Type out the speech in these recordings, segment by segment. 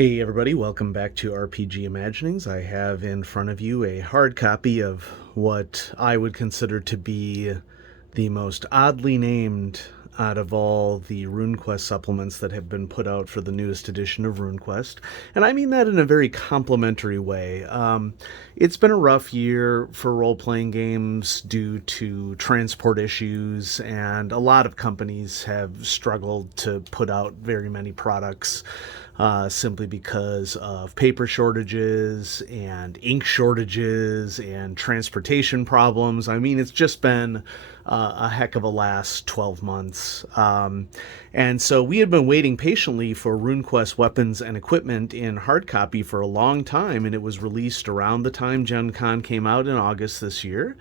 Hey everybody, welcome back to RPG Imaginings. I have in front of you a hard copy of what I would consider to be the most oddly named out of all the RuneQuest supplements that have been put out for the newest edition of RuneQuest. And I mean that in a very complimentary way. It's been a rough year for role-playing games due to transport issues, and a lot of companies have struggled to put out very many products simply because of paper shortages and ink shortages and transportation problems. I mean, it's just been a heck of a last 12 months. And so we had been waiting patiently for RuneQuest weapons and equipment in hard copy for a long time, and it was released around the time Gen Con came out in August this year.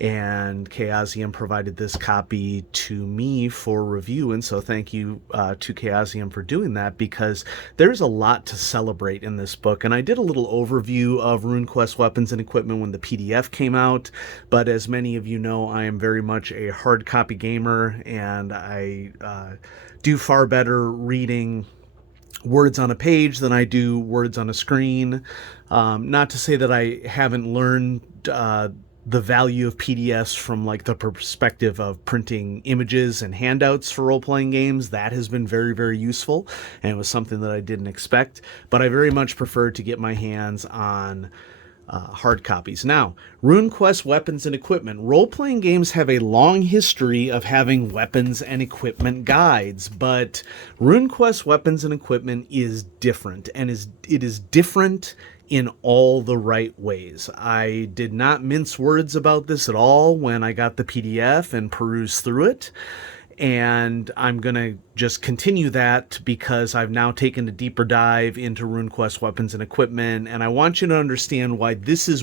And Chaosium provided this copy to me for review, and so thank you to Chaosium for doing that, because there's a lot to celebrate in this book. And I did a little overview of RuneQuest weapons and equipment when the PDF came out, but as many of you know, I am very much a hard copy gamer, and I do far better reading words on a page than I do words on a screen. Not to say that I haven't learned the value of PDFs from like the perspective of printing images and handouts for role-playing games. That has been very, very useful, and it was something that I didn't expect, but I very much prefer to get my hands on hard copies. Now, RuneQuest weapons and equipment. Role-playing games have a long history of having weapons and equipment guides, but RuneQuest weapons and equipment is different, and it is different in all the right ways. I did not mince words about this at all when I got the PDF and perused through it. And I'm going to just continue that because I've now taken a deeper dive into RuneQuest weapons and equipment, and I want you to understand why this is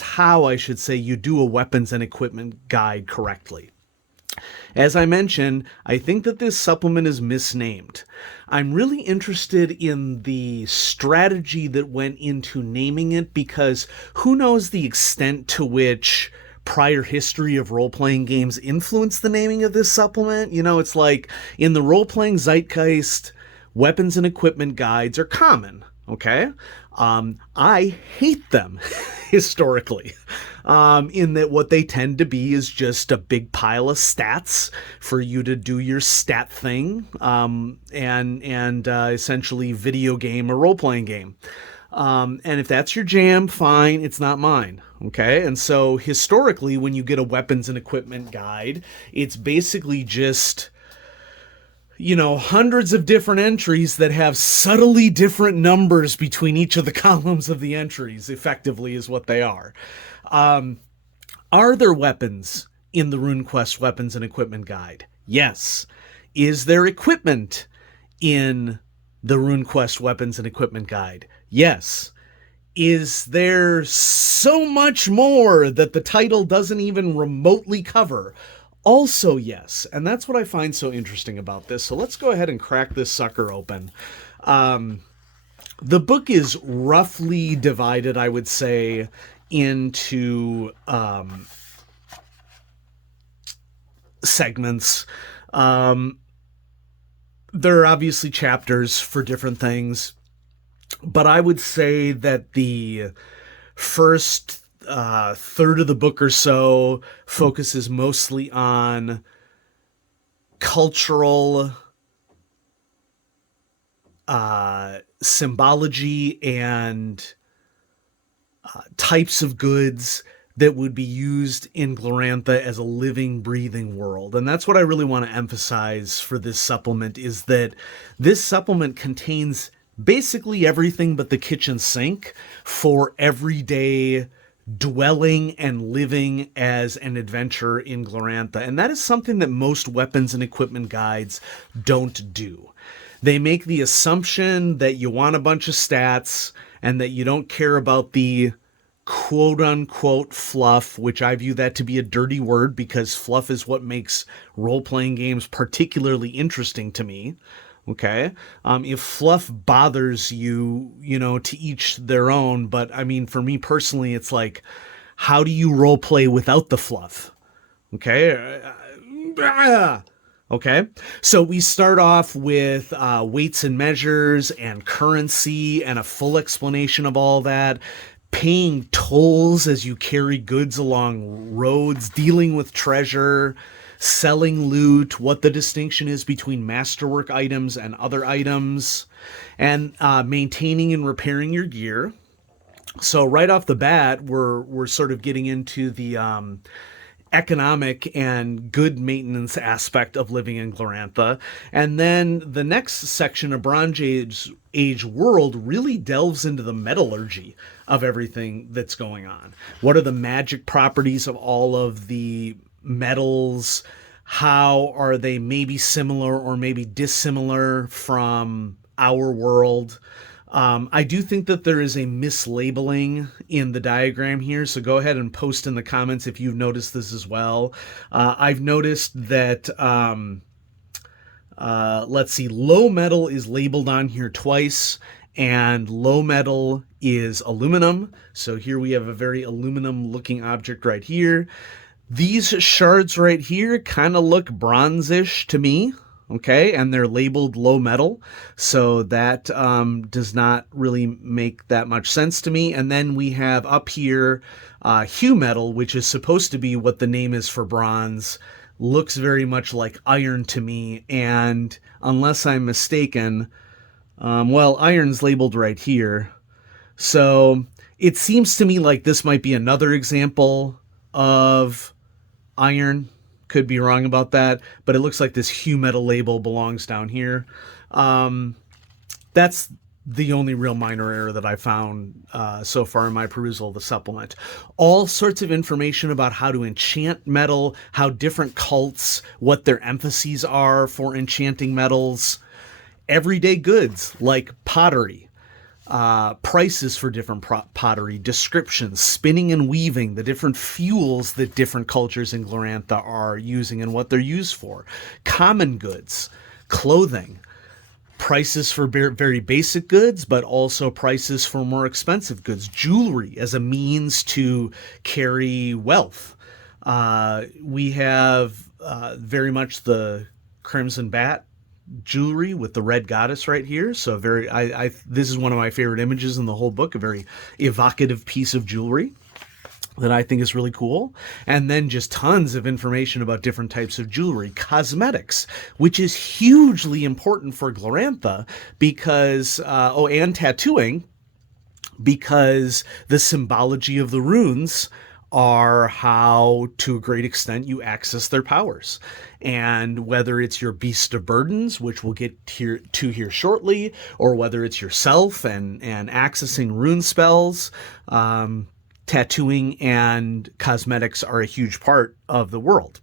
how I should say you do a weapons and equipment guide correctly. As I mentioned, I think that this supplement is misnamed. I'm really interested in the strategy that went into naming it, because who knows the extent to which prior history of role-playing games influenced the naming of this supplement. You know, it's like in the role-playing zeitgeist, weapons and equipment guides are common, okay? I hate them historically, in that what they tend to be is just a big pile of stats for you to do your stat thing, and essentially video game or role-playing game. And if that's your jam, fine, it's not mine. Okay. And so historically, when you get a weapons and equipment guide, it's basically just, hundreds of different entries that have subtly different numbers between each of the columns of the entries, effectively, is what they are. Are there weapons in the RuneQuest weapons and equipment guide? Yes. Is there equipment in the RuneQuest weapons and equipment guide? Yes. Is there so much more that the title doesn't even remotely cover? Also, yes. And that's what I find so interesting about this. So let's go ahead and crack this sucker open. The book is roughly divided, I would say, into segments. There are obviously chapters for different things, but I would say that the first third of the book or so focuses mostly on cultural symbology and types of goods that would be used in Glorantha as a living, breathing world. And that's what I really want to emphasize for this supplement, is that this supplement contains basically everything but the kitchen sink for everyday dwelling and living as an adventurer in Glorantha. And that is something that most weapons and equipment guides don't do. They make the assumption that you want a bunch of stats and that you don't care about the quote-unquote fluff, which I view that to be a dirty word, because fluff is what makes role-playing games particularly interesting to me. Okay. If fluff bothers you, to each their own. But I mean, for me personally, it's like, how do you role play without the fluff? Okay. Okay, so we start off with weights and measures and currency and a full explanation of all that. Paying tolls as you carry goods along roads, dealing with treasure, selling loot, what the distinction is between masterwork items and other items, and maintaining and repairing your gear. So right off the bat, we're sort of getting into the economic and good maintenance aspect of living in Glorantha. And then the next section of Age world really delves into the metallurgy of everything that's going on. What are the magic properties of all of the metals? How are they maybe similar or maybe dissimilar from our world? I do think that there is a mislabeling in the diagram here, so go ahead and post in the comments if you've noticed this as well. I've noticed that, let's see, low metal is labeled on here twice, and low metal is aluminum. So here we have a very aluminum-looking object right here. These shards right here kind of look bronzish to me. Okay, and they're labeled low metal, so that does not really make that much sense to me. And then we have up here hue metal, which is supposed to be what the name is for bronze. Looks very much like iron to me, and unless I'm mistaken, well, iron's labeled right here. So it seems to me like this might be another example of iron. Could be wrong about that, but it looks like this hue metal label belongs down here. That's the only real minor error that I found so far in my perusal of the supplement. All sorts of information about how to enchant metal, how different cults, what their emphases are for enchanting metals, everyday goods like pottery, prices for different pottery, descriptions, spinning and weaving, the different fuels that different cultures in Glorantha are using and what they're used for, common goods, clothing, prices for very basic goods, but also prices for more expensive goods, jewelry as a means to carry wealth. We have very much the Crimson Bat jewelry with the red goddess right here. So this is one of my favorite images in the whole book, a very evocative piece of jewelry that I think is really cool. And then just tons of information about different types of jewelry, cosmetics, which is hugely important for Glorantha because, and tattooing, because the symbology of the runes are how, to a great extent, you access their powers. And whether it's your beast of burdens, which we'll get to here shortly, or whether it's yourself and accessing rune spells, tattooing and cosmetics are a huge part of the world.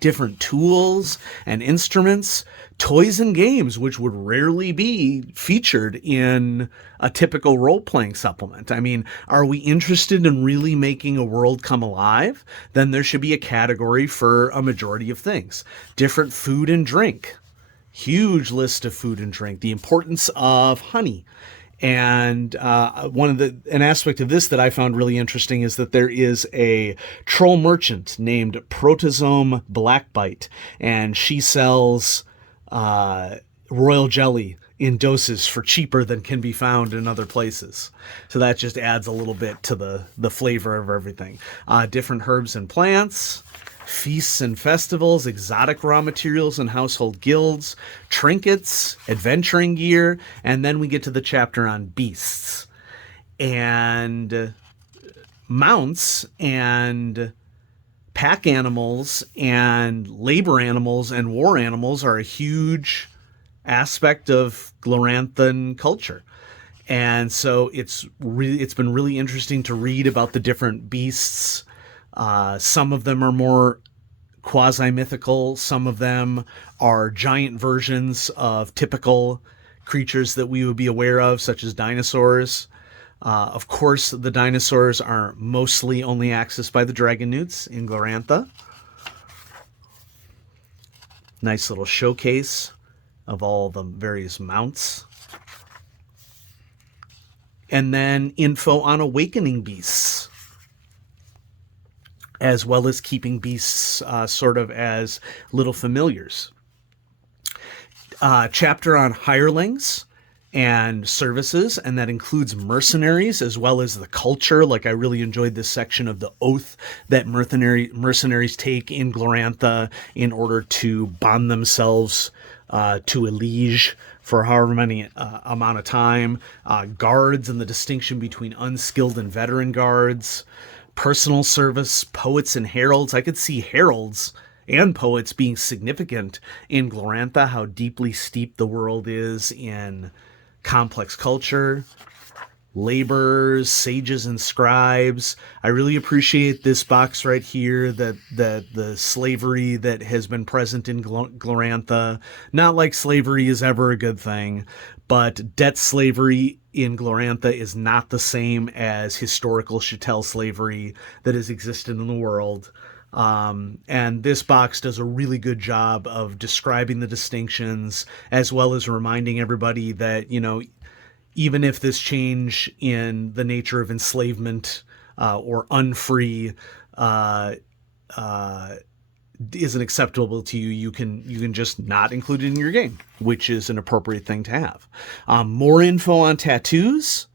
Different tools and instruments, toys and games, which would rarely be featured in a typical role-playing supplement. I mean, are we interested in really making a world come alive? Then there should be a category for a majority of things. Different food and drink. Huge list of food and drink. The importance of honey. And an aspect of this that I found really interesting is that there is a troll merchant named Protozome Blackbite, and she sells royal jelly in doses for cheaper than can be found in other places. So that just adds a little bit to the flavor of everything. Different herbs and plants, feasts and festivals, exotic raw materials and household guilds, trinkets, adventuring gear, and then we get to the chapter on beasts. And mounts and pack animals and labor animals and war animals are a huge aspect of Gloranthan culture. And so it's been really interesting to read about the different beasts. Some of them are more quasi-mythical. Some of them are giant versions of typical creatures that we would be aware of, such as dinosaurs. Of course, the dinosaurs are mostly only accessed by the dragon newts in Glorantha. Nice little showcase of all the various mounts. And then info on awakening beasts. as well as keeping beasts sort of as little familiars. Chapter on hirelings and services, and that includes mercenaries as well as the culture. Like, I really enjoyed this section of the oath that mercenaries take in Glorantha in order to bond themselves to a liege for however many amount of time. Guards and the distinction between unskilled and veteran guards. Personal service, poets and heralds. I could see heralds and poets being significant in Glorantha, how deeply steeped the world is in complex culture. Laborers, sages, and scribes. I really appreciate this box right here, that the slavery that has been present in Glorantha. Not like slavery is ever a good thing, but debt slavery in Glorantha is not the same as historical chattel slavery that has existed in the world. And this box does a really good job of describing the distinctions, as well as reminding everybody that, you know, even if this change in the nature of enslavement or unfree isn't acceptable to you, you can just not include it in your game, which is an appropriate thing to have. More info on tattoos.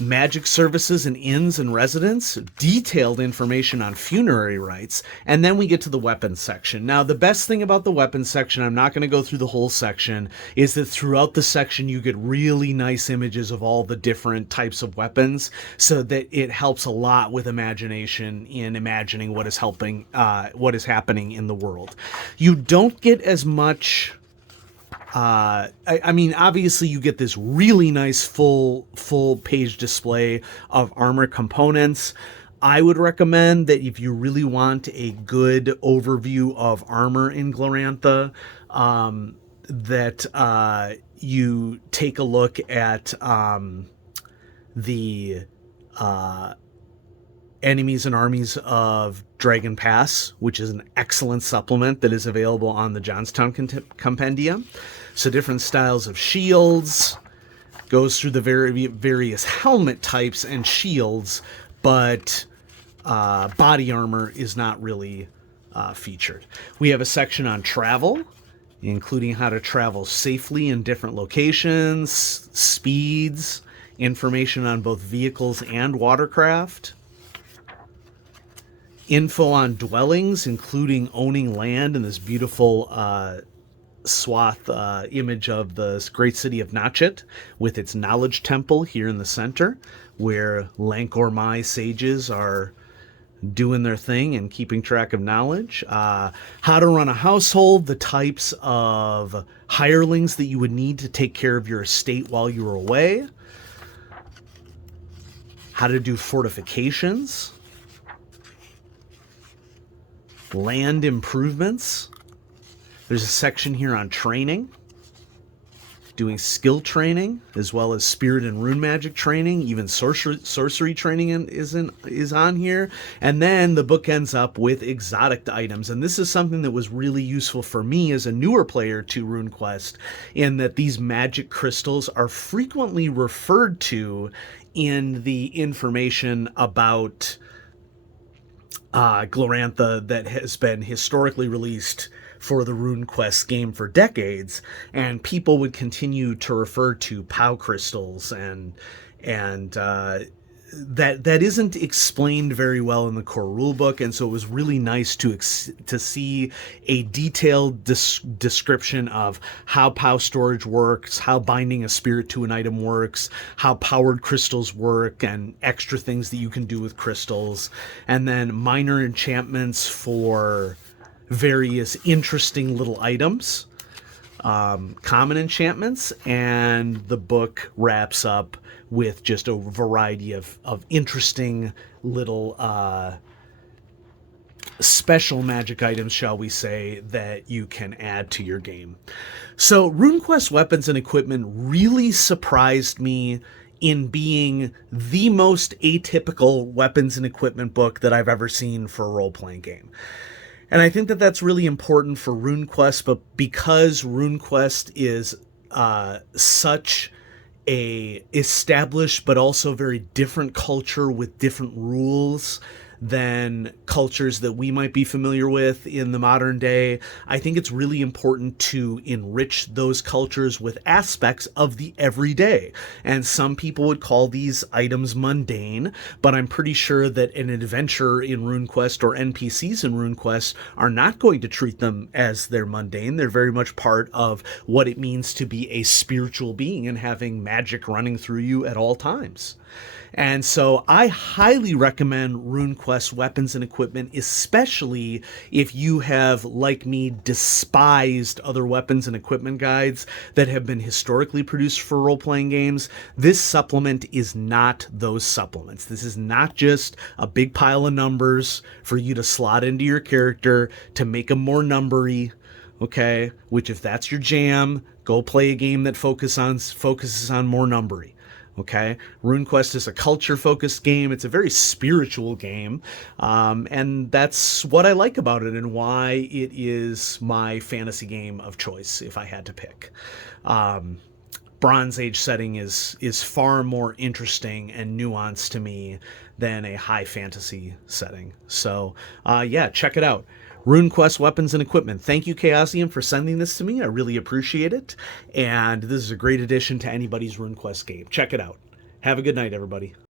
Magic services and inns and residents, detailed information on funerary rites, and then we get to the weapons section. Now, the best thing about the weapons section, I'm not going to go through the whole section, is that throughout the section you get really nice images of all the different types of weapons, so that it helps a lot with imagination in imagining what is happening in the world. You don't get as much. I mean, obviously you get this really nice full page display of armor components. I would recommend that if you really want a good overview of armor in Glorantha, that you take a look at the Enemies and Armies of Dragon Pass, which is an excellent supplement that is available on the Johnstown Compendium. So different styles of shields, goes through the various helmet types and shields, but body armor is not really featured. We have a section on travel, including how to travel safely in different locations, speeds, information on both vehicles and watercraft. Info on dwellings, including owning land, and this beautiful swath image of the great city of Notchit with its knowledge temple here in the center, where Lankor Mai sages are doing their thing and keeping track of knowledge. How to run a household, the types of hirelings that you would need to take care of your estate while you were away. How to do fortifications. Land improvements. There's a section here on training, doing skill training, as well as spirit and rune magic training. Even sorcery training is on here. And then the book ends up with exotic items. And this is something that was really useful for me as a newer player to RuneQuest, in that these magic crystals are frequently referred to in the information about Glorantha that has been historically released for the RuneQuest game for decades, and people would continue to refer to POW crystals, and that isn't explained very well in the core rulebook, and so it was really nice to see a detailed description of how POW storage works, how binding a spirit to an item works, how powered crystals work, and extra things that you can do with crystals, and then minor enchantments for various interesting little items, common enchantments, and the book wraps up with just a variety of interesting little special magic items, shall we say, that you can add to your game. So RuneQuest Weapons and Equipment really surprised me in being the most atypical weapons and equipment book that I've ever seen for a role-playing game. And I think that that's really important for RuneQuest, but because RuneQuest is such a established but also very different culture with different rules, than cultures that we might be familiar with in the modern day. I think it's really important to enrich those cultures with aspects of the everyday. And some people would call these items mundane, but I'm pretty sure that an adventurer in RuneQuest or NPCs in RuneQuest are not going to treat them as they're mundane. They're very much part of what it means to be a spiritual being and having magic running through you at all times. And so I highly recommend RuneQuest weapons and equipment, especially if you have, like me, despised other weapons and equipment guides that have been historically produced for role-playing games. This supplement is not those supplements. This is not just a big pile of numbers for you to slot into your character to make them more numbery. Okay, which if that's your jam, go play a game that focuses on more numbery. Okay, RuneQuest is a culture-focused game. It's a very spiritual game, and that's what I like about it and why it is my fantasy game of choice if I had to pick. Bronze Age setting is far more interesting and nuanced to me than a high fantasy setting. So, yeah, check it out. RuneQuest weapons and equipment. Thank you, Chaosium, for sending this to me. I really appreciate it. And this is a great addition to anybody's RuneQuest game. Check it out. Have a good night, everybody.